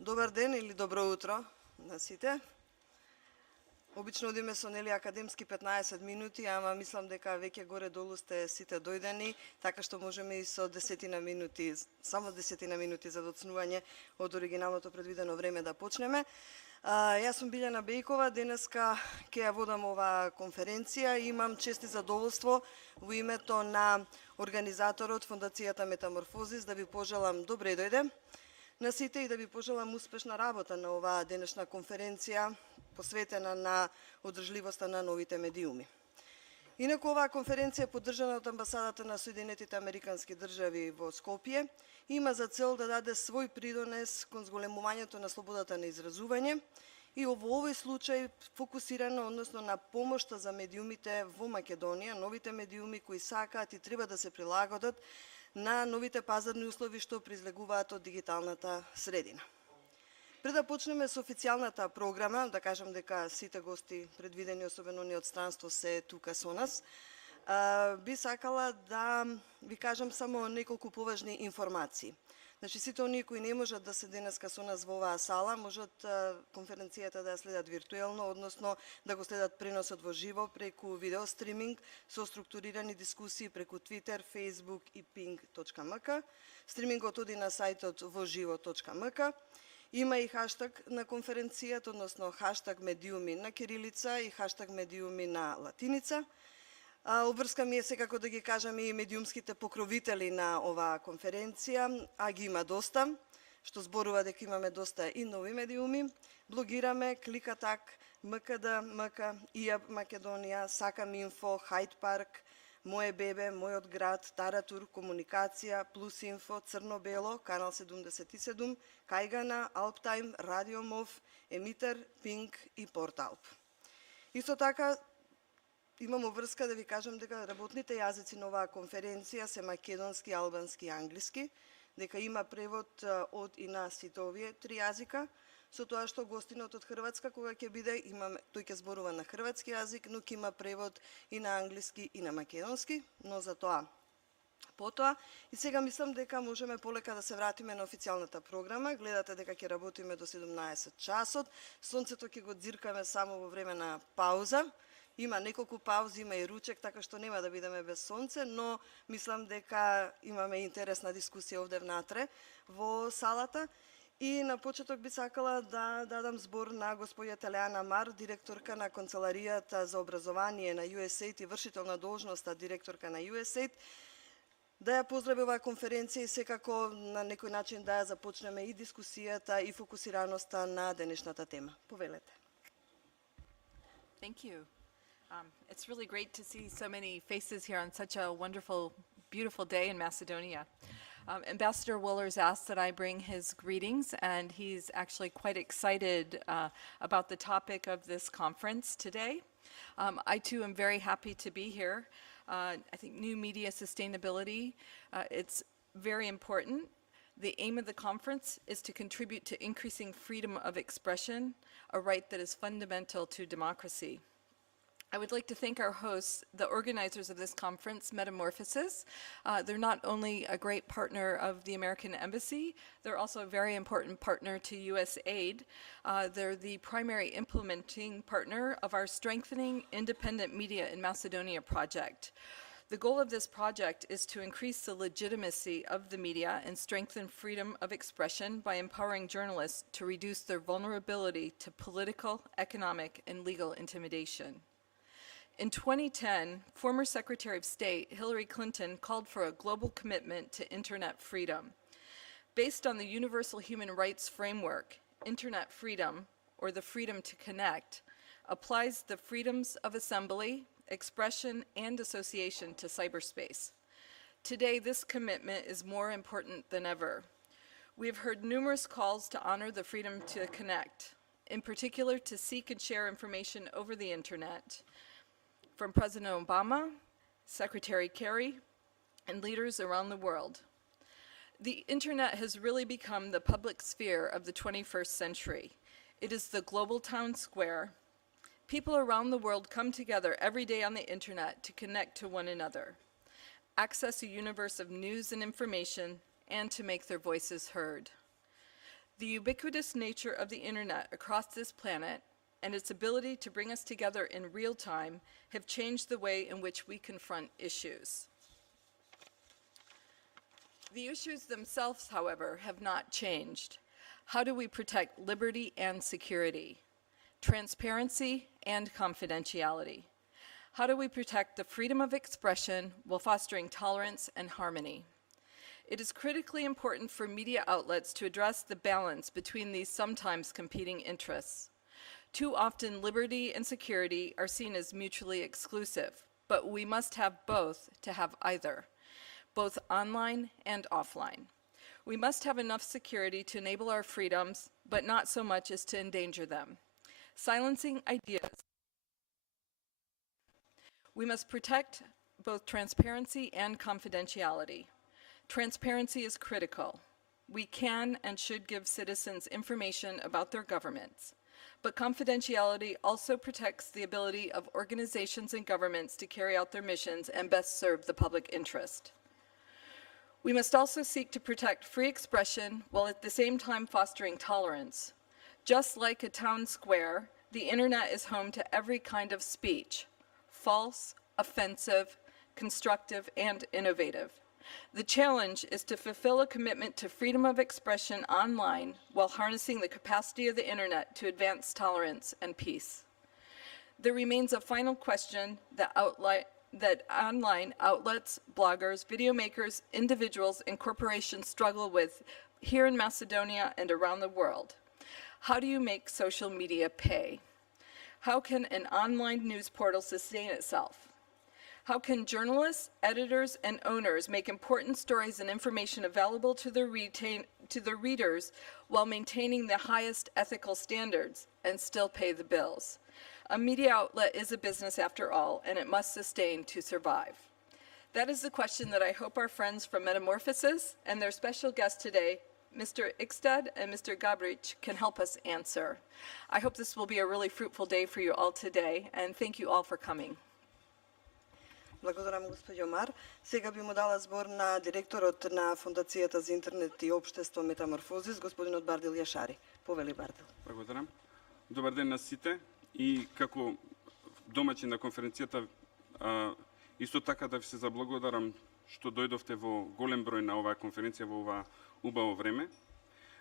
Добар ден или добро утро на сите. Обично одиме со нели академски 15 минути, ама мислам дека веќе горе-долу сте сите дојдени, така што можеме и со 10 минути, само 10 минути за доцнување од оригиналното предвидено време да почнеме. Јас сум Билјана Бејкова, денеска ќе ја водам оваа конференција и имам чест и задоволство во името на организаторот Фондацијата Метаморфозис да ви пожелам добре дојде на сите и да ви пожелам успешна работа на оваа денешна конференција посветена на одржливоста на новите медиуми. Инаку оваа конференција е поддржана од амбасадата на Соединетите Американски држави во Скопје и има за цел да даде свој придонес кон зголемувањето на слободата на изразување и во овој случај фокусирано односно на помошта за медиумите во Македонија, новите медиуми кои сакаат и треба да се прилагодат на новите пазарни услови што произлегуваат од дигиталната средина. Пред да почнеме со официјалната програма, да кажам дека сите гости предвидени, особено ни од странство, се тука со нас, би сакала да ви кажам само неколку поважни информации. Значи, сите оние кои не можат да се денеска со нас во оваа сала, можат конференцијата да ја следат виртуелно, односно да го следат преносот во живо преку видео стриминг со структурирани дискусии преку Twitter, Facebook и ping.mk. Стримингот оди на сајтот воживо.mk. Има и хаштаг на конференцијата, односно хаштаг медиуми на кирилица и хаштаг медиуми на латиница. Обврска ми е секако да ги кажам и медиумските покровители на оваа конференција, а ги има доста, што зборува дека имаме доста и нови медиуми. Блогираме, Кликатак, МКД, МК, ИА Македонија, Сакам Инфо, Хайд Парк, Моје бебе, Мојот град, Таратур, Комуникација, Плюс Инфо, Црно-бело, Канал 77, Кајгана, Алптайм, Радио Мов, Емитер, Пинг и Порталп. Исто така, имам врска да ви кажам дека работните јазици на оваа конференција се македонски, албански и англиски, дека има превод од и на сите овие три јазика, со тоа што гостинот од Хрватска кога ќе биде, тој ќе зборува на хрватски јазик, но ќе има превод и на англиски и на македонски, но за тоа потоа. И сега мислам дека можеме полека да се вратиме на официјалната програма. Гледате дека ќе работиме до 17 часот. Сонцето ќе го дзиркаме само во време на пауза. Има неколку паузи, има и ручек, така што нема да бидеме без сонце, но мислам дека имаме интересна дискусија овде внатре во салата. И на почеток би сакала да дадам збор на господја Телеана Мар, директорка на Канцеларијата за образование на USAID и вршител на должноста директорка на USAID, да ја поздрави оваа конференција и секако на некој начин да ја започнеме и дискусијата и фокусираноста на денешната тема. Повелете. Thank you. It's really great to see so many faces here on such a wonderful, beautiful day in Macedonia. Ambassador Wohlers asked that I bring his greetings, and he's actually quite excited about the topic of this conference today. I too am very happy to be here. I think new media sustainability, it's very important. The aim of the conference is to contribute to increasing freedom of expression, a right that is fundamental to democracy. I would like to thank our hosts, the organizers of this conference, Metamorphosis. They're not only a great partner of the American Embassy, they're also a very important partner to USAID. They're the primary implementing partner of our Strengthening Independent Media in Macedonia project. The goal of this project is to increase the legitimacy of the media and strengthen freedom of expression by empowering journalists to reduce their vulnerability to political, economic, and legal intimidation. In 2010, former Secretary of State Hillary Clinton called for a global commitment to internet freedom. Based on the Universal Human Rights Framework, internet freedom, or the freedom to connect, applies the freedoms of assembly, expression, and association to cyberspace. Today, this commitment is more important than ever. We have heard numerous calls to honor the freedom to connect, in particular to seek and share information over the internet, from President Obama, Secretary Kerry, and leaders around the world. The internet has really become the public sphere of the 21st century. It is the global town square. People around the world come together every day on the internet to connect to one another, access a universe of news and information, and to make their voices heard. The ubiquitous nature of the internet across this planet and its ability to bring us together in real time have changed the way in which we confront issues. The issues themselves, however, have not changed. How do we protect liberty and security, transparency and confidentiality? How do we protect the freedom of expression while fostering tolerance and harmony? It is critically important for media outlets to address the balance between these sometimes competing interests. Too often, liberty and security are seen as mutually exclusive, but we must have both to have either, both online and offline. We must have enough security to enable our freedoms, but not so much as to endanger them. Silencing ideas. We must protect both transparency and confidentiality. Transparency is critical. We can and should give citizens information about their governments, but confidentiality also protects the ability of organizations and governments to carry out their missions and best serve the public interest. We must also seek to protect free expression while at the same time fostering tolerance. Just like a town square, the internet is home to every kind of speech, false, offensive, constructive, and innovative. The challenge is to fulfill a commitment to freedom of expression online while harnessing the capacity of the internet to advance tolerance and peace. There remains a final question that online outlets, bloggers, video makers, individuals, and corporations struggle with here in Macedonia and around the world. How do you make social media pay? How can an online news portal sustain itself? How can journalists, editors, and owners make important stories and information available to their readers while maintaining the highest ethical standards and still pay the bills? A media outlet is a business after all, and it must sustain to survive. That is the question that I hope our friends from Metamorphosis and their special guest today, Mr. Ikstad and Mr. Gabric, can help us answer. I hope this will be a really fruitful day for you all today, and thank you all for coming. Благодарам, госпоѓо Мар. Сега би му дала збор на директорот на Фондацијата за интернет и општество Метаморфозис, господинот Бардил Јашари. Повели Бардил. Благодарам. Добар ден на сите. И како домаќин на конференцијата, исто така да ви се заблагодарам што дојдовте во голем број на оваа конференција во ова убаво време.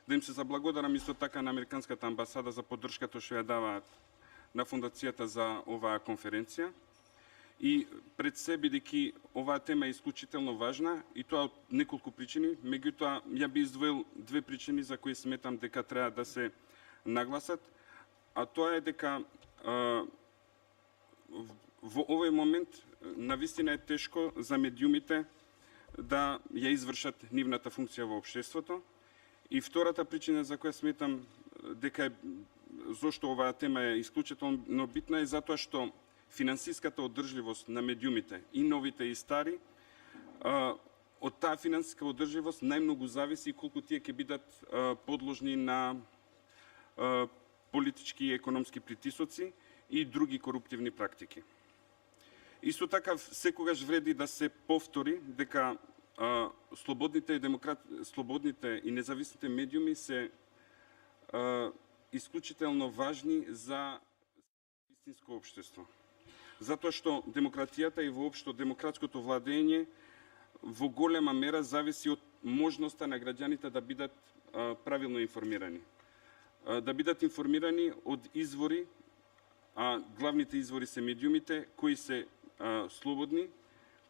Да им се заблагодарам исто така на Американската амбасада за поддршката што ја даваат на фондацијата за оваа конференција. И пред се, бидејќи оваа тема е исклучително важна, и тоа од неколку причини, меѓутоа ја би издвоил две причини за кои сметам дека треба да се нагласат, а тоа е дека во овој момент навистина е тешко за медиумите да ја извршат нивната функција во општеството. И втората причина за која сметам дека е зошто оваа тема е исклучително битна е затоа што финансиската одржливост на медиумите, и новите и стари, од таа финансиска одржливост најмногу зависи колку тие ќе бидат подложни на политички и економски притисоци и други коруптивни практики. Исто така, секогаш вреди да се повтори дека слободните и независните медиуми се исклучително важни за истинско општество. Затоа што демократијата и воопшто демократското владење во голема мера зависи од можноста на граѓаните да бидат правилно информирани. Да бидат информирани од извори, а главните извори се медиумите, кои се слободни,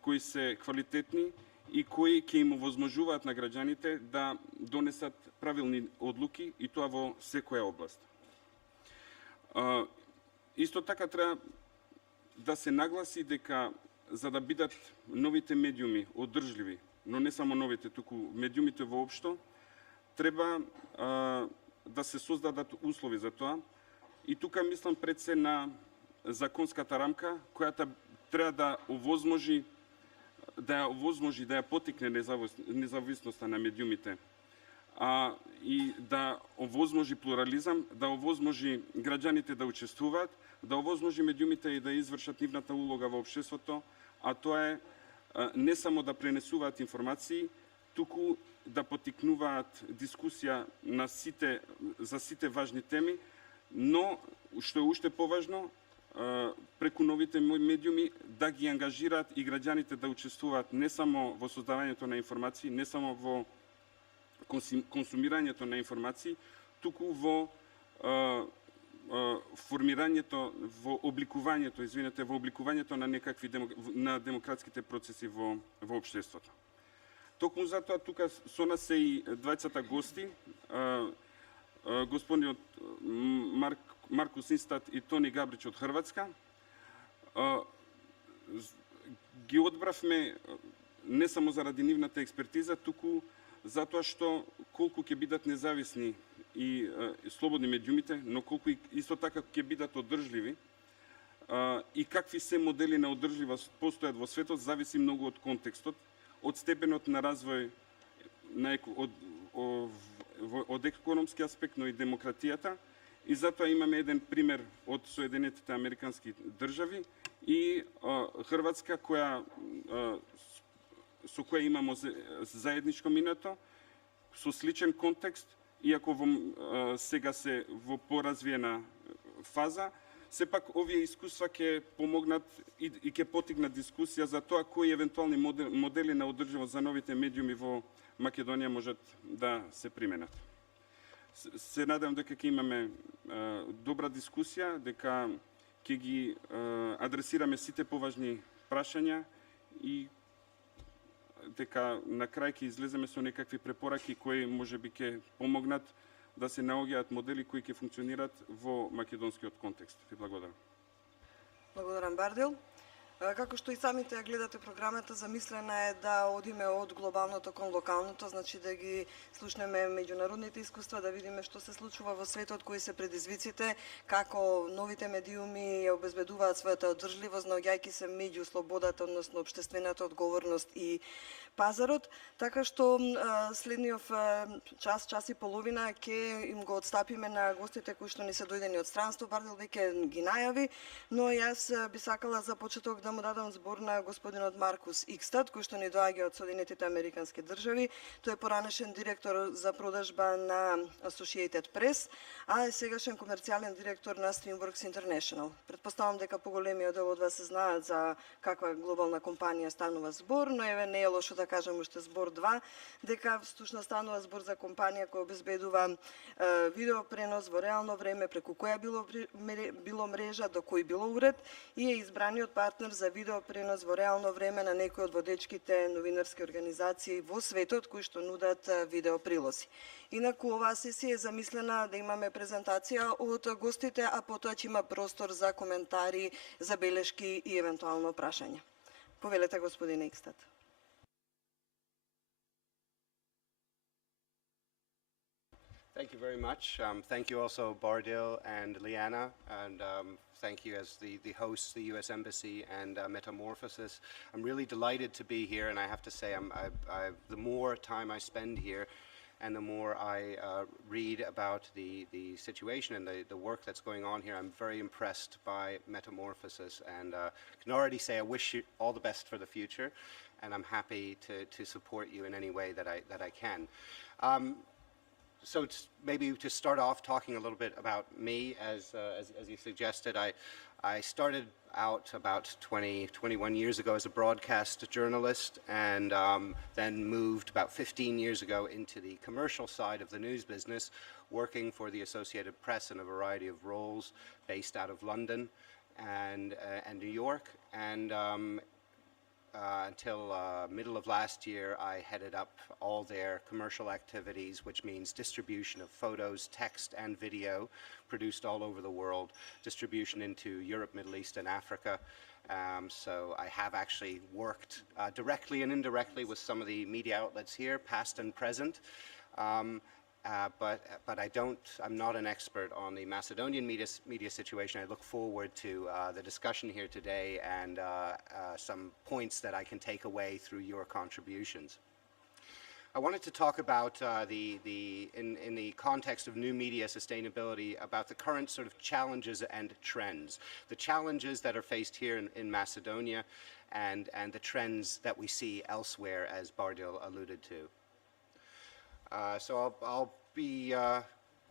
кои се квалитетни и кои ќе им овозможуваат на граѓаните да донесат правилни одлуки, и тоа во секоја област. Исто така треба да се нагласи дека за да бидат новите медиуми одржливи, но не само новите, туку медиумите воопшто, треба да се создадат услови за тоа. И тука мислам пред се на законската рамка, којата треба да овозможи, да ја потикне независноста на медиумите, и да овозможи плурализам, да овозможи граѓаните да учествуваат, да овозможи медиумите и да извршат нивната улога во општеството, а тоа е не само да пренесуваат информации, туку да поттикнуваат дискусија за сите важни теми, но што е уште поважно, преку новите медиуми да ги ангажираат и граѓаните да учествуваат не само во создавањето на информации, не само во консумирањето на информации, туку во формирањето, во обликувањето на некакви на демократските процеси во општеството. Токму затоа тука со нас се и двајцата гости, господинот Маркус Инстат и Тони Габрич од Хрватска. Ги одбравме не само заради нивната експертиза, туку затоа што колку ќе бидат независни и слободни медиумите, но колку исто така ќе бидат одржливи и какви се модели на одржливост постојат во светот, зависи многу од контекстот, од степенот на развој од економски аспект, но и демократијата. И затоа имаме еден пример од Соединетите Американски држави и Хрватска, со која имамо заедничко минато, со сличен контекст, иако сега се во поразвиена фаза, сепак овие искуства ќе помогнат и ќе поттикнат дискусија за тоа кои евентуални модели на одржливост за новите медиуми во Македонија можат да се применат. Се надевам дека ќе имаме добра дискусија, дека ќе ги адресираме сите поважни прашања и дека на крај ќе излеземе со некакви препораки кои можеби ќе помогнат да се наоѓаат модели кои ќе функционираат во македонскиот контекст. Ви благодарам. Благодарам, Бардил. Како што и самите ја гледате програмата, замислена е да одиме од глобалното кон локалното, значи да ги слушнеме меѓународните искуства, да видиме што се случува во светот, кои се предизвиците, како новите медиуми ја обезбедуваат својата одржливост, наоѓајќи се меѓу слободата, односно општествената одговорност и пазарот, така што следниот час и половина ќе им го отстапиме на гостите кои што ни се дојдени од странство. Бардил веќе ги најави, но јас би сакала за почеток да му дадам збор на господинот Маркус Инстат, кој што ни доаѓа од Соединетите Американски држави. Тој е поранешен директор за продажба на Associated Press, а е сегашен комерцијален директор на Streamworks International. Предпоставам дека поголемиот дел од вас знаат за каква глобална компанија станува збор, но еве не е лошо да кажам уште збор 2, дека всушност станува збор за компанија која обезбедува видеопренос во реално време преку која било мрежа до кој било уред и е избраниот партнер за видеопренос во реално време на некои од водечките новинарски организации во светот кои што нудат видеоприлози. Инаку оваа сесија е замислена да имаме презентација од гостите, а потоа ќе има простор за коментари, забелешки и евентуално прашања. Повелете, господине Инстат. Thank you very much. Thank you also, Bardil and Liana, and thank you as the hosts, the U.S. Embassy and Metamorphosis. I'm really delighted to be here, and I have to say, the more time I spend here, and the more I read about the situation and the work that's going on here, I'm very impressed by Metamorphosis, and can already say I wish you all the best for the future, and I'm happy to support you in any way that I can. So maybe to start off talking a little bit about me, as you suggested, I started out about 21 years ago as a broadcast journalist, and then moved about 15 years ago into the commercial side of the news business, working for the Associated Press in a variety of roles based out of London and New York. And until middle of last year, I headed up all their commercial activities, which means distribution of photos, text, and video produced all over the world, distribution into Europe, Middle East, and Africa. So I have actually worked directly and indirectly with some of the media outlets here, past and present. But I'm not an expert on the Macedonian media situation. I look forward to the discussion here today and some points that I can take away through your contributions. I wanted to talk about in the context of new media sustainability, about the current sort of challenges and trends. The challenges that are faced here in Macedonia and the trends that we see elsewhere, as Bardil alluded to. So I'll be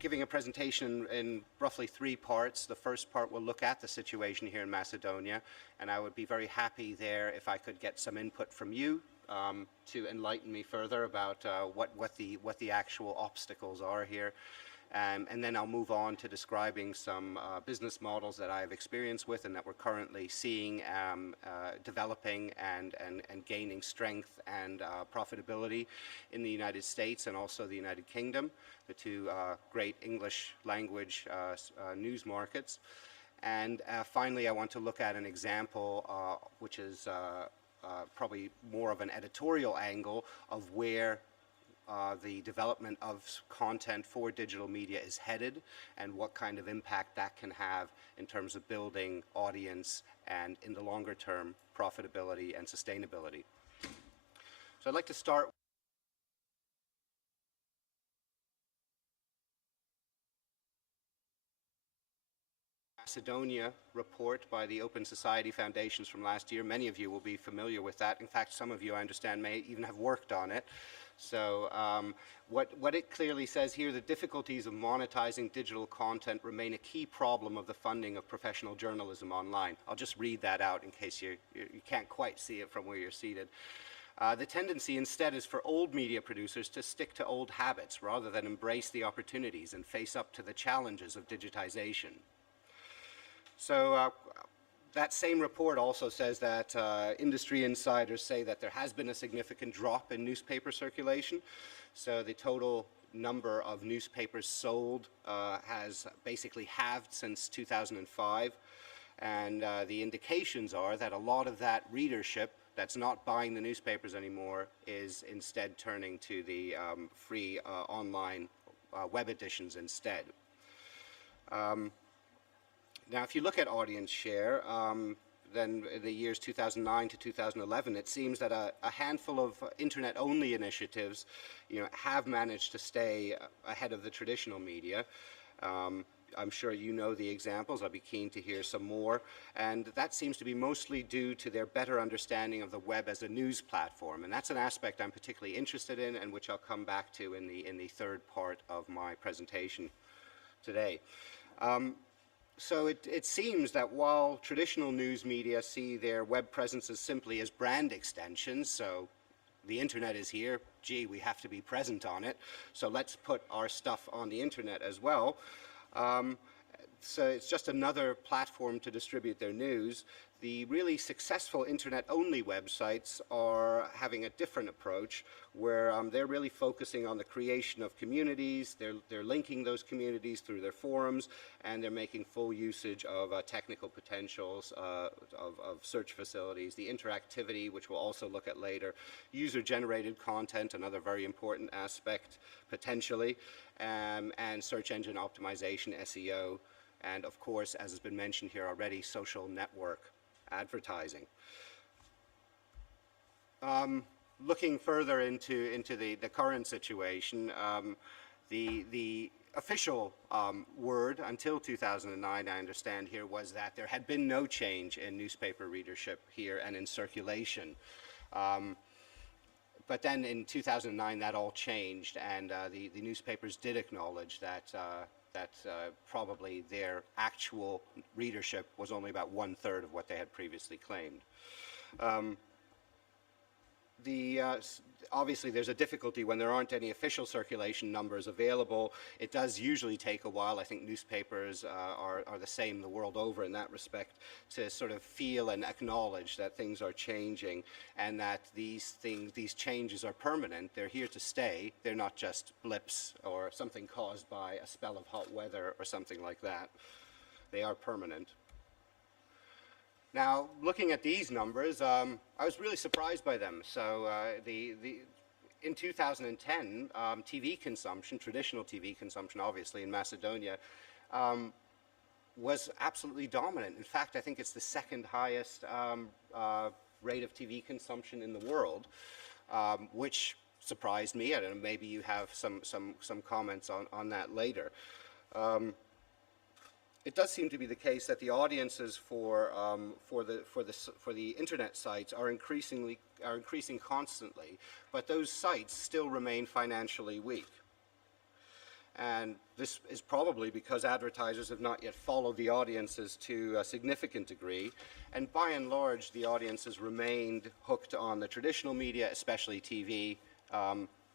giving a presentation in roughly 3 parts. The first part will look at the situation here in Macedonia, and I would be very happy there if I could get some input from you to enlighten me further about what the actual obstacles are here. And then I'll move on to describing some business models that I have experience with and that we're currently seeing developing and gaining strength and profitability in the United States and also the United Kingdom, the two great English language news markets. And finally, I want to look at an example which is probably more of an editorial angle of where the development of content for digital media is headed and what kind of impact that can have in terms of building audience and, in the longer term, profitability and sustainability. So I'd like to start Cydonia report by the Open Society Foundations from last year. Many of you will be familiar with that. In fact, some of you, I understand, may even have worked on it. So what it clearly says here, the difficulties of monetizing digital content remain a key problem of the funding of professional journalism online. I'll just read that out in case you can't quite see it from where you're seated. The tendency instead is for old media producers to stick to old habits rather than embrace the opportunities and face up to the challenges of digitization. So that same report also says that industry insiders say that there has been a significant drop in newspaper circulation. So the total number of newspapers sold has basically halved since 2005. And the indications are that a lot of that readership that's not buying the newspapers anymore is instead turning to the free online web editions instead. Now, if you look at audience share, then in the years 2009 to 2011, it seems that a handful of internet-only initiatives, have managed to stay ahead of the traditional media. I'm sure you know the examples. I'll be keen to hear some more. And that seems to be mostly due to their better understanding of the web as a news platform. And that's an aspect I'm particularly interested in and which I'll come back to in the third part of my presentation today. So it seems that while traditional news media see their web presences simply as brand extensions, so the internet is here, gee, we have to be present on it, so let's put our stuff on the internet as well. So it's just another platform to distribute their news. The really successful internet-only websites are having a different approach where they're really focusing on the creation of communities, they're linking those communities through their forums, and they're making full usage of technical potentials of search facilities, the interactivity, which we'll also look at later, user-generated content, another very important aspect potentially, and search engine optimization, SEO, and of course, as has been mentioned here already, social network advertising. Looking further into the current situation, the official word until 2009, I understand here, was that there had been no change in newspaper readership here and in circulation. But then in 2009, that all changed, and the newspapers did acknowledge that probably their actual readership was only about 1/3 of what they had previously claimed. Obviously, there's a difficulty when there aren't any official circulation numbers available. It does usually take a while. I think newspapers are the same the world over in that respect, to sort of feel and acknowledge that things are changing and that these changes are permanent. They're here to stay. They're not just blips or something caused by a spell of hot weather or something like that. They are permanent. Now, looking at these numbers, I was really surprised by them. So in 2010, TV consumption, traditional TV consumption, obviously, in Macedonia, was absolutely dominant. In fact, I think it's the second highest rate of TV consumption in the world, which surprised me. I don't know, maybe you have some comments on that later. it does seem to be the case that the audiences for the internet sites are increasing constantly, but those sites still remain financially weak. And this is probably because advertisers have not yet followed the audiences to a significant degree, and by and large the audiences remained hooked on the traditional media, especially TV,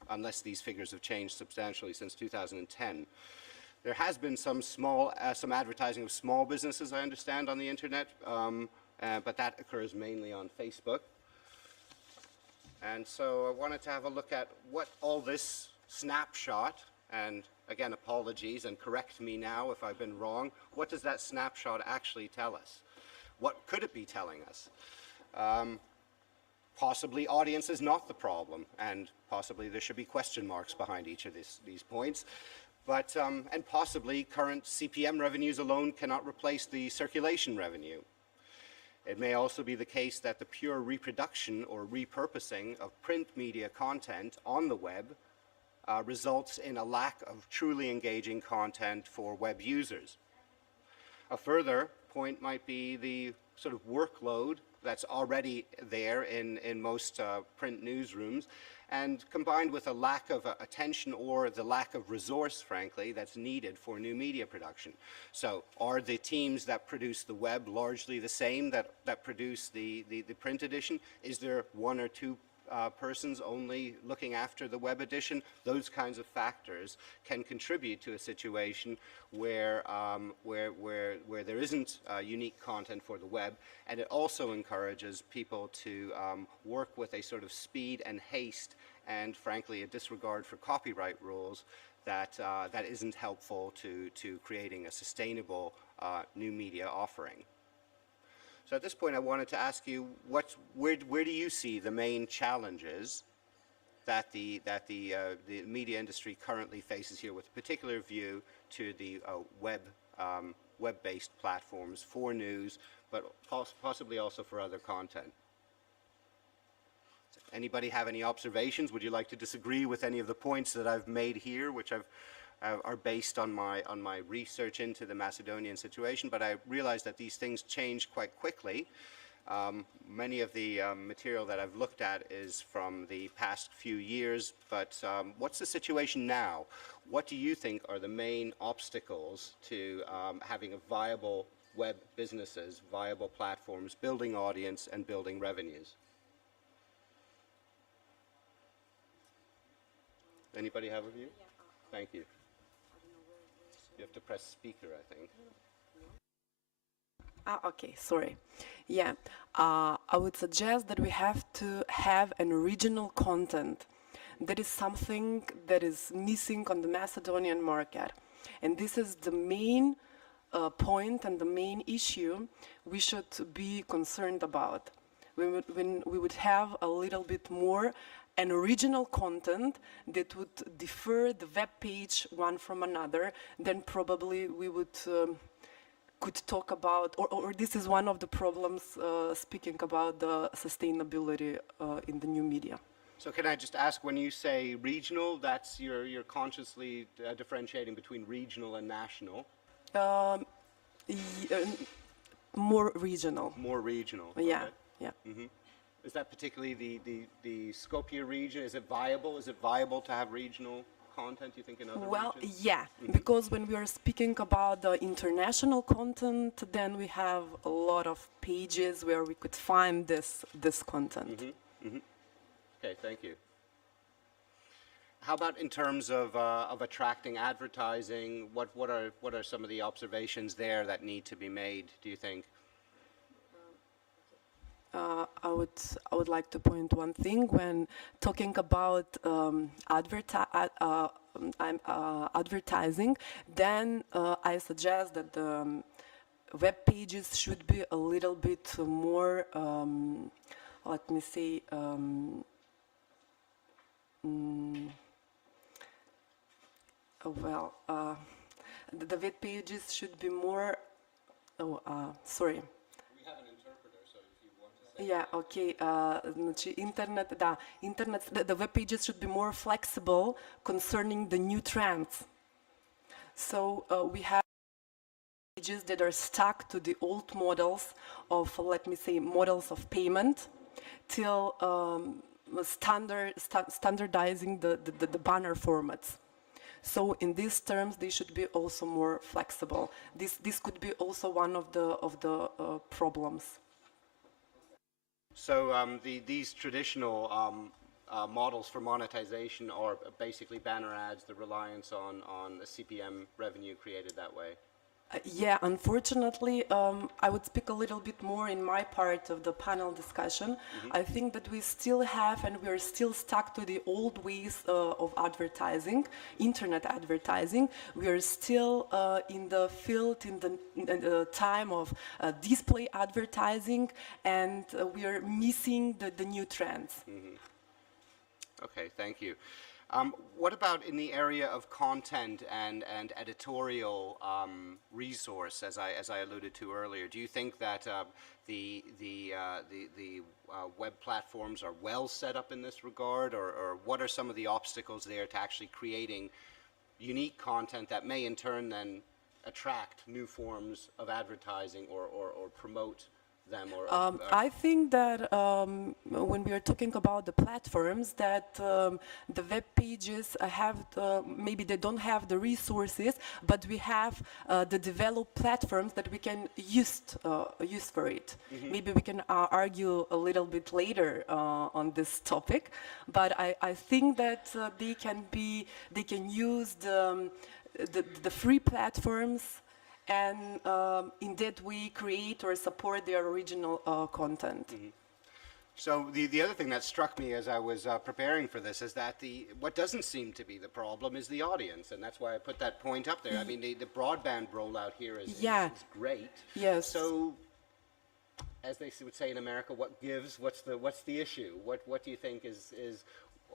unless these figures have changed substantially since 2010. There has been some advertising of small businesses, I understand, on the internet, but that occurs mainly on Facebook. And so I wanted to have a look at what all this snapshot, and again, apologies, and correct me now if I've been wrong, what does that snapshot actually tell us? What could it be telling us? Possibly audience is not the problem, and possibly there should be question marks behind each of these points. But, and possibly current CPM revenues alone cannot replace the circulation revenue. It may also be the case that the pure reproduction or repurposing of print media content on the web results in a lack of truly engaging content for web users. A further point might be the sort of workload that's already there in most print newsrooms, and combined with a lack of attention or the lack of resource, frankly, that's needed for new media production. So are the teams that produce the web largely the same that produce the print edition? Is there one or two persons only looking after the web edition? Those kinds of factors can contribute to a situation where there isn't unique content for the web, and it also encourages people to work with a sort of speed and haste and, frankly, a disregard for copyright rules that isn't helpful to creating a sustainable new media offering. So at this point, I wanted to ask you, where do you see the main challenges that the media industry currently faces here, with a particular view to the web-based platforms for news, but possibly also for other content? Anybody have any observations? Would you like to disagree with any of the points that I've made here, which are based on my research into the Macedonian situation? But I realize that these things change quite quickly. Many of the material that I've looked at is from the past few years, but what's the situation now? What do you think are the main obstacles to having a viable web businesses, viable platforms, building audience and building revenues? Anybody have a view? Thank you. You have to press speaker, I think. Okay, sorry. Yeah, I would suggest that we have to have an original content. That is something that is missing on the Macedonian market. And this is the main point and the main issue we should be concerned about. When we would have a little bit more an original content that would differ the web page one from another, then probably we would could talk about, or this is one of the problems speaking about the sustainability in the new media. So can I just ask, when you say regional, that's you're consciously differentiating between regional and national? More regional. More regional. Yeah, okay. yeah. Mm-hmm. Is that particularly the Skopje region? Is it viable? Is it viable to have regional content, you think, in other regions? Yeah, because when we are speaking about the international content, then we have a lot of pages where we could find this content. Okay, thank you. How about in terms of attracting advertising? What are some of the observations there that need to be made, do you think? I would like to point one thing when talking about advertising. Then I suggest that the web pages should be a little bit more, let me say, the web pages should be more. Sorry. Yeah, okay. The web pages should be more flexible concerning the new trends. So we have pages that are stuck to the old models of, let me say, models of payment, till standardizing the banner formats. So in these terms, they should be also more flexible. This could be also one of the problems. So these traditional models for monetization are basically banner ads, the reliance on the CPM revenue created that way. Yeah, unfortunately, I would speak a little bit more in my part of the panel discussion. I think that we still have, and we are still stuck to the old ways of advertising, internet advertising. We are still in the field, in the time of display advertising, and we are missing the new trends. Okay, thank you. What about in the area of content and editorial resource, as I alluded to earlier? Do you think that the web platforms are well set up in this regard, or what are some of the obstacles there to actually creating unique content that may in turn then attract new forms of advertising or promote them? I think that when we are talking about the platforms, that the web pages have maybe they don't have the resources, but we have the developed platforms that we can use for it. Maybe we can argue a little bit later on this topic, but I think that they can use the free platforms, and in that way create or support their original content. So the other thing that struck me as I was preparing for this is that what doesn't seem to be the problem is the audience, and that's why I put that point up there. I mean, the broadband rollout here is great. Yes. So, as they would say in America, what gives? What's the issue? What do you think is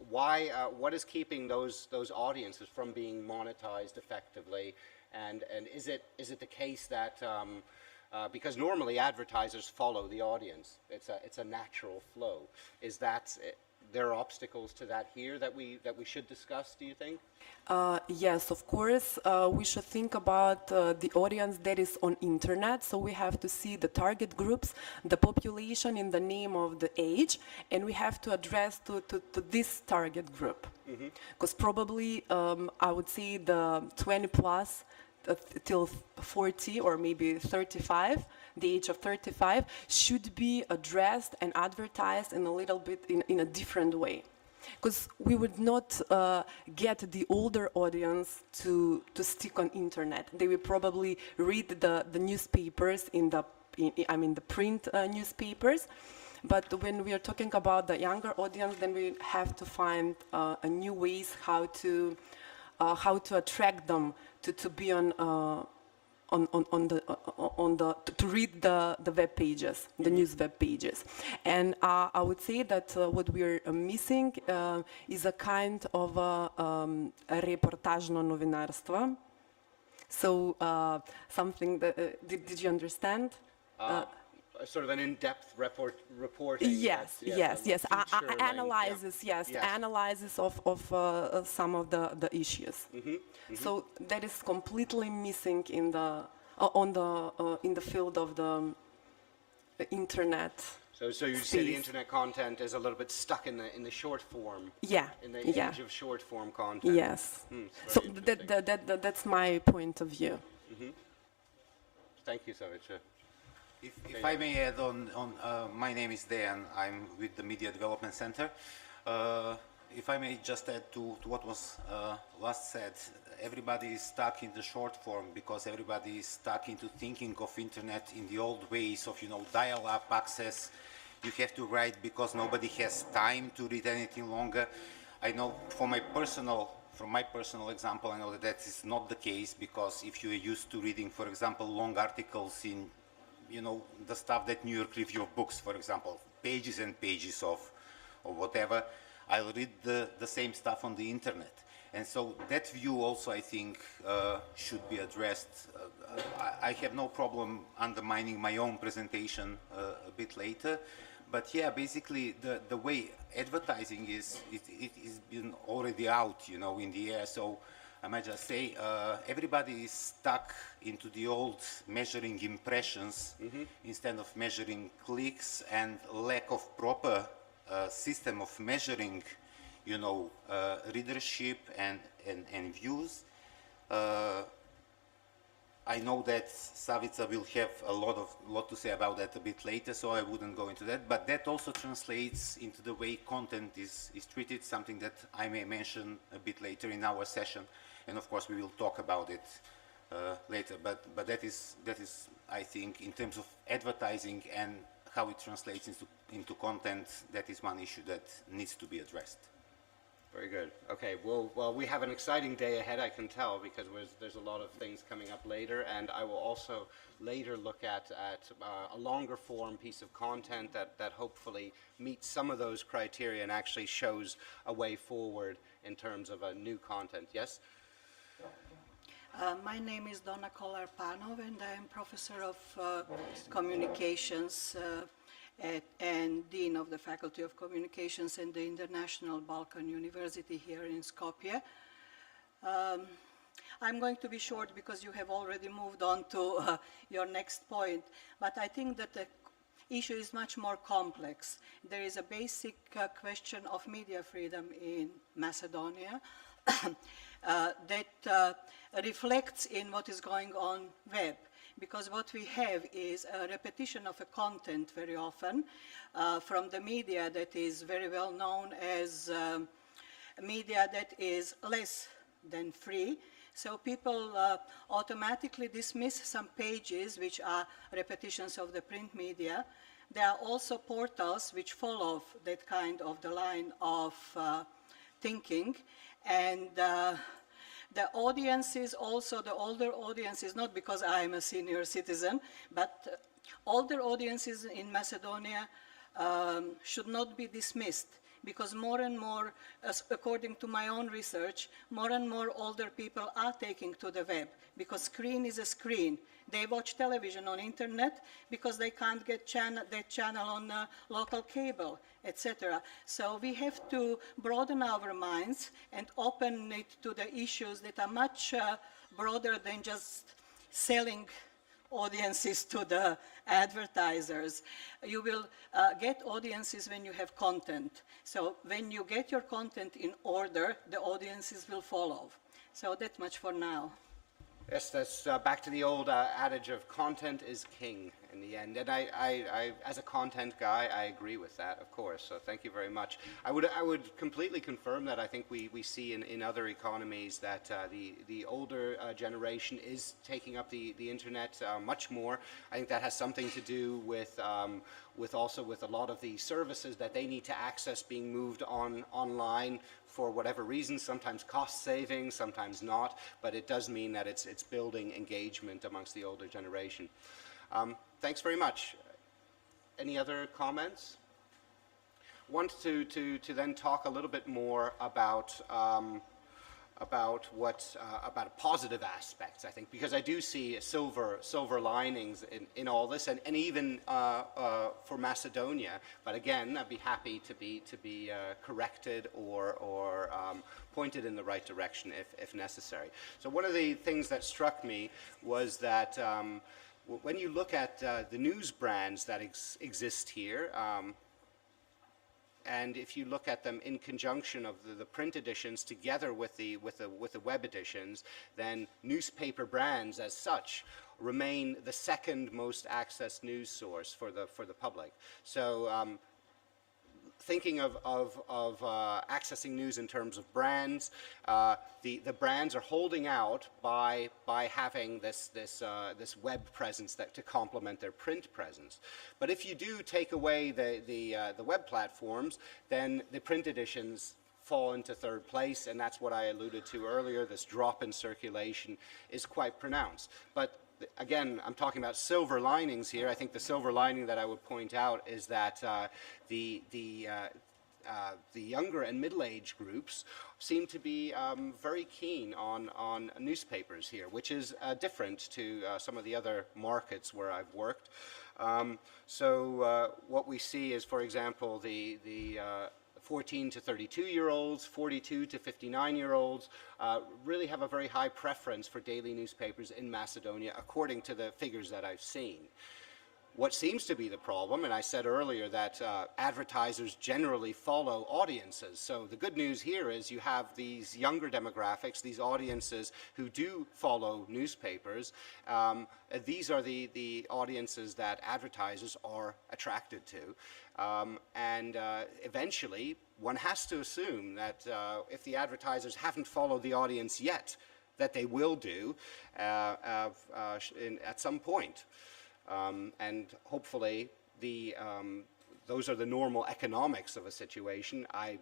why? What is keeping those audiences from being monetized effectively? And is it the case that because normally advertisers follow the audience, it's a natural flow. Is that there are obstacles to that here that we should discuss? Do you think? Yes, of course. We should think about the audience that is on internet. So we have to see the target groups, the population in the name of the age, and we have to address to this target group. Because probably I would say the 20 plus till 40 or maybe 35, the age of 35, should be addressed and advertised in a little bit in a different way. Because we would not get the older audience to stick on internet. They will probably read the newspapers the print newspapers. But when we are talking about the younger audience, then we have to find new ways how to attract them to be to read the web pages, the news web pages. And I would say that what we are missing is a kind of a reportažno novinarstvo. So something that, did you understand? Sort of an in-depth reporting. Yes. Analysis, analysis of some of the issues. So that is completely missing in the field of the internet. So you say the internet content is a little bit stuck in the short form. Yeah. In the age of short form content. Yes. So that's my point of view. Thank you, Savica. If I may add on, my name is Dan. I'm with the Media Development Center. If I may just add to what was last said, everybody is stuck in the short form because everybody is stuck into thinking of internet in the old ways of, dial-up access. You have to write because nobody has time to read anything longer. I know from my personal example, I know that is not the case, because if you are used to reading, for example, long articles in the stuff that New York Review of Books, for example, pages and pages of whatever, I'll read the same stuff on the internet. And so that view also, I think, should be addressed. I have no problem undermining my own presentation a bit later. But yeah, basically the way advertising is, it is been already out, in the air. So I might just say, everybody is stuck into the old measuring impressions instead of measuring clicks, and lack of proper system of measuring, you know, readership and views. I know that Savica will have a lot to say about that a bit later, so I wouldn't go into that. But that also translates into the way content is treated, something that I may mention a bit later in our session. And of course, we will talk about it later. But that is, I think, in terms of advertising and how it translates into content, that is one issue that needs to be addressed. Very good. Okay, well, we have an exciting day ahead, I can tell, because there's a lot of things coming up later, and I will also later look at a longer form piece of content that hopefully meets some of those criteria and actually shows a way forward in terms of a new content. Yes? My name is Donna Kolar-Panov, and I am professor of communications and Dean of the Faculty of Communications in the International Balkan University here in Skopje. I'm going to be short because you have already moved on to your next point, but I think that the issue is much more complex. There is a basic question of media freedom in Macedonia that reflects in what is going on web. Because what we have is a repetition of a content very often from the media that is very well known as media that is less than free. So people automatically dismiss some pages which are repetitions of the print media. There are also portals which follow that kind of the line of thinking, and the audiences, also the older audiences, not because I am a senior citizen, but older audiences in Macedonia should not be dismissed, because more and more, according to my own research, more and more older people are taking to the web, because screen is a screen. They watch television on internet because they can't get that channel on local cable, etc. So we have to broaden our minds and open it to the issues that are much broader than just selling audiences to the advertisers. You will get audiences when you have content. So when you get your content in order, the audiences will follow. So that much for now. Yes, that's back to the old adage of content is king in the end. And I, as a content guy, I agree with that, of course. So thank you very much. I would completely confirm that. I think we see in other economies that the older generation is taking up the internet much more. I think that has something to do with also with a lot of the services that they need to access being moved online for whatever reason, sometimes cost saving, sometimes not, but it does mean that it's building engagement amongst the older generation. Thanks very much. Any other comments? Want to then talk a little bit more about positive aspects, I think, because I do see silver linings in all this, and even for Macedonia. But again, I'd be happy to be corrected or pointed in the right direction if necessary. So one of the things that struck me was that when you look at the news brands that exist here. And if you look at them in conjunction of the print editions together with the web editions, then newspaper brands as such remain the second most accessed news source for the public. So thinking of accessing news in terms of brands, the brands are holding out by having this web presence to complement their print presence. But if you do take away the web platforms, then the print editions fall into third place, and that's what I alluded to earlier. This drop in circulation is quite pronounced. But again, I'm talking about silver linings here. I think the silver lining that I would point out is that the younger and middle-aged groups seem to be very keen on newspapers here, which is different to some of the other markets where I've worked. So what we see is, for example, 14 to 32-year-olds, 42 to 59-year-olds really have a very high preference for daily newspapers in Macedonia, according to the figures that I've seen. What seems to be the problem, and I said earlier that advertisers generally follow audiences. So the good news here is you have these younger demographics, these audiences who do follow newspapers. These are the audiences that advertisers are attracted to. Eventually, one has to assume that if the advertisers haven't followed the audience yet, that they will do at some point. And hopefully, those are the normal economics of a situation. I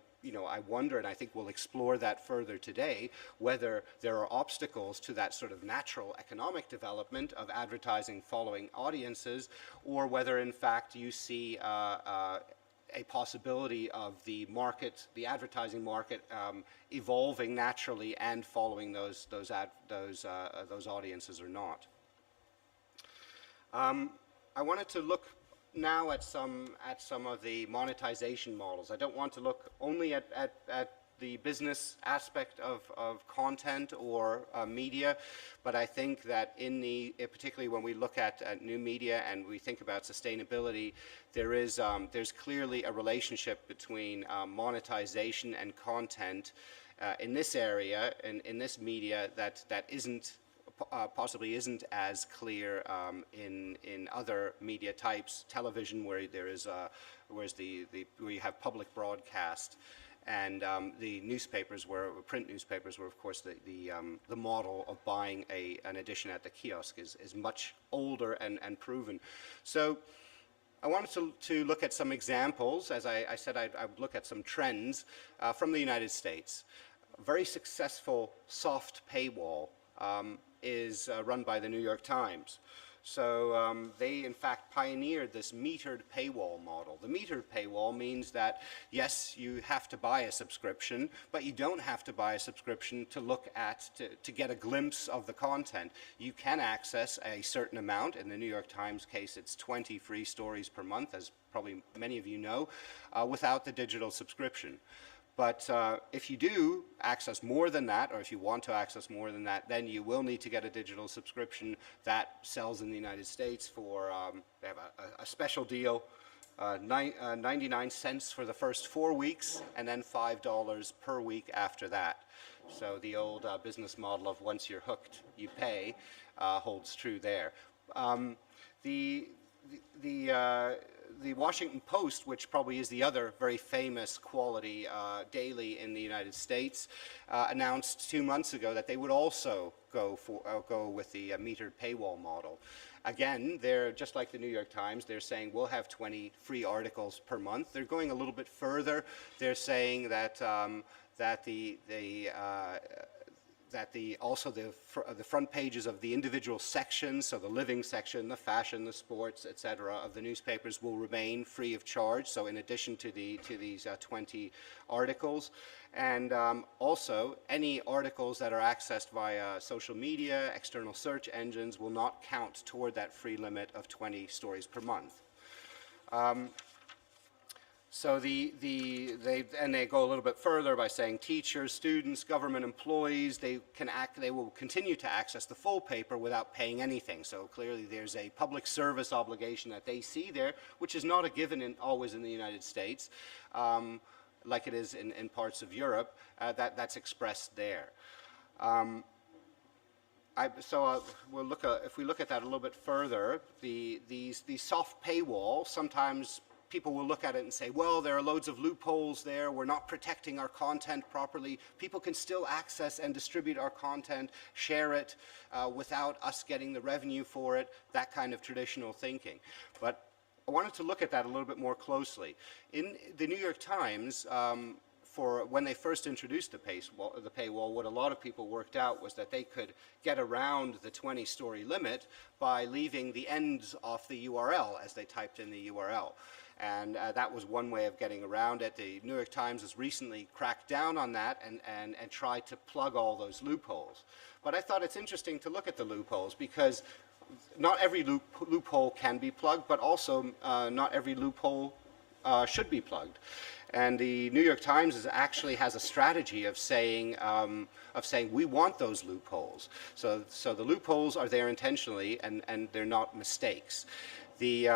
wonder, and I think we'll explore that further today, whether there are obstacles to that sort of natural economic development of advertising following audiences, or whether, in fact, you see a possibility of the market, the advertising market, evolving naturally and following those audiences or not. I wanted to look now at some of the monetization models. I don't want to look only at the business aspect of content or media, but I think that particularly when we look at new media and we think about sustainability, there's clearly a relationship between monetization and content in this area, in this media, that possibly isn't as clear in other media types, television, where where you have public broadcast, and the newspapers, print newspapers, where of course the model of buying an edition at the kiosk is much older and proven. So I wanted to look at some examples. As I said, I'd look at some trends from the United States. A very successful soft paywall is run by the New York Times. So they, in fact, pioneered this metered paywall model. The metered paywall means that, yes, you have to buy a subscription, but you don't have to buy a subscription to look at, to get a glimpse of the content. You can access a certain amount. In the New York Times case, it's 20 free stories per month, as probably many of you know, without the digital subscription. But if you do access more than that, or if you want to access more than that, then you will need to get a digital subscription that sells in the United States for, they have a special deal, 99 cents for the first 4 weeks, and then $5 per week after that. So the old business model of once you're hooked, you pay holds true there. The Washington Post, which probably is the other very famous quality daily in the United States, announced 2 months ago that they would also go with the metered paywall model. Again, they're just like the New York Times. They're saying we'll have 20 free articles per month. They're going a little bit further. They're saying that also the front pages of the individual sections, so the living section, the fashion, the sports, etc., of the newspapers will remain free of charge. So in addition to these 20 articles, and also any articles that are accessed via social media, external search engines, will not count toward that free limit of 20 stories per month. So they go a little bit further by saying teachers, students, government employees, they will continue to access the full paper without paying anything. So clearly there's a public service obligation that they see there, which is not a given always in the United States, like it is in parts of Europe. That's expressed there. If we look at that a little bit further, these soft paywall, sometimes people will look at it and say, well, there are loads of loopholes there, we're not protecting our content properly, people can still access and distribute our content, share it without us getting the revenue for it, that kind of traditional thinking. But I wanted to look at that a little bit more closely. In the New York Times, when they first introduced the paywall, what a lot of people worked out was that they could get around the 20-story limit by leaving the ends off the URL as they typed in the URL. And that was one way of getting around it. The New York Times has recently cracked down on that and tried to plug all those loopholes. But I thought it's interesting to look at the loopholes, because not every loophole can be plugged, but also not every loophole should be plugged. And the New York Times actually has a strategy of saying we want those loopholes. So the loopholes are there intentionally, and they're not mistakes. The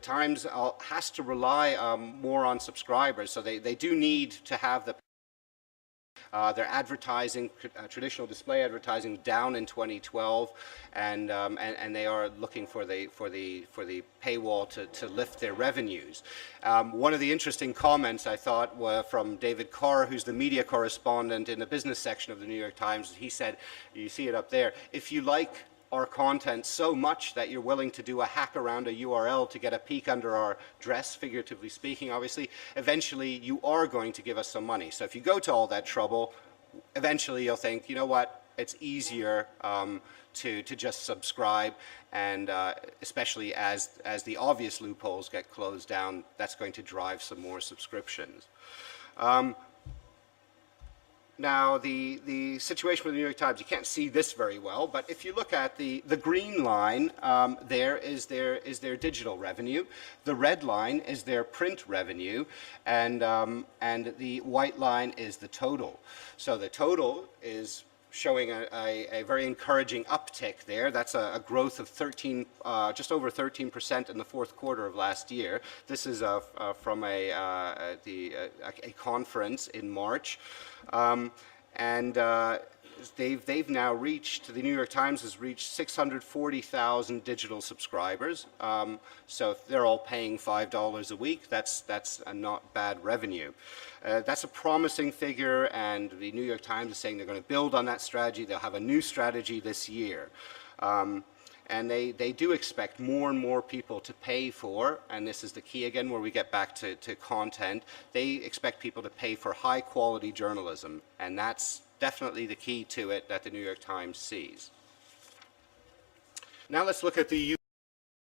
Times has to rely more on subscribers, so they do need to have their advertising, traditional display advertising, down in 2012, and they are looking for the paywall to lift their revenues. One of the interesting comments I thought were from David Carr, who's the media correspondent in the business section of the New York Times. He said, you see it up there, if you like our content so much that you're willing to do a hack around a URL to get a peek under our dress, figuratively speaking, obviously, eventually you are going to give us some money. So if you go to all that trouble, eventually you'll think, you know what, it's easier to just subscribe, and especially as the obvious loopholes get closed down, that's going to drive some more subscriptions. Now, the situation with the New York Times, you can't see this very well, but if you look at the green line, there is their digital revenue. The red line is their print revenue, and the white line is the total. So the total is showing a very encouraging uptick there. That's a growth of just over 13% in the fourth quarter of last year. This is from a conference in March. They've now reached, the New York Times has reached 640,000 digital subscribers. So if they're all paying $5 a week, that's a not bad revenue. That's a promising figure, and the New York Times is saying they're going to build on that strategy. They'll have a new strategy this year. And they do expect more and more people to pay for, and this is the key again where we get back to content, they expect people to pay for high quality journalism, and that's definitely the key to it that the New York Times sees. Now let's look at the